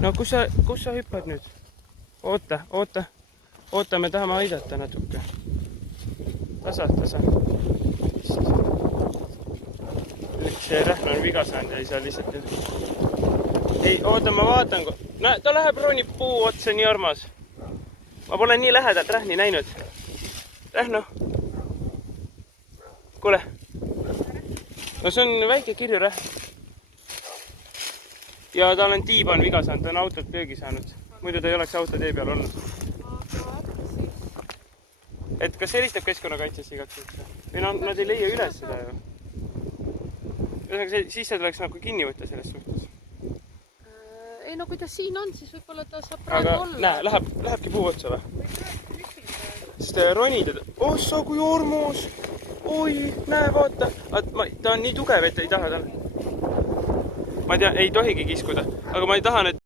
No kus sa hüppad nüüd? Oota, me tahame aidata natuke. Tasa. See rähn on viga saanud ja ei saa lihtsalt nüüd. Ei, oota, ma vaatan. Näe, ta läheb ronib puu otsa, nii armas. Ma pole nii lähedalt rähni näinud. Rähnu. Kuule. No see on väike kirjurähn. Ja tal on tiiban viga saanud, ta on autot pöögi saanud. Muidu ta ei oleks autotee peal olnud. Et kas helistab keskkonnakaitsesse igaks juhuks? Või nad ei leia üles seda ju. Siis see tuleks nagu kinni võtta selles suhtes. Ei no kui ta siin on, siis võib-olla ta saab praegu olla. Näe, lähebki puu otsa või? Sest ronid, ossa kui ormus! Oi, näe, vaata! Ta on nii tugev, et ei taha tal. Ma tean, ei tohigi kiskuda, aga ma ei taha, et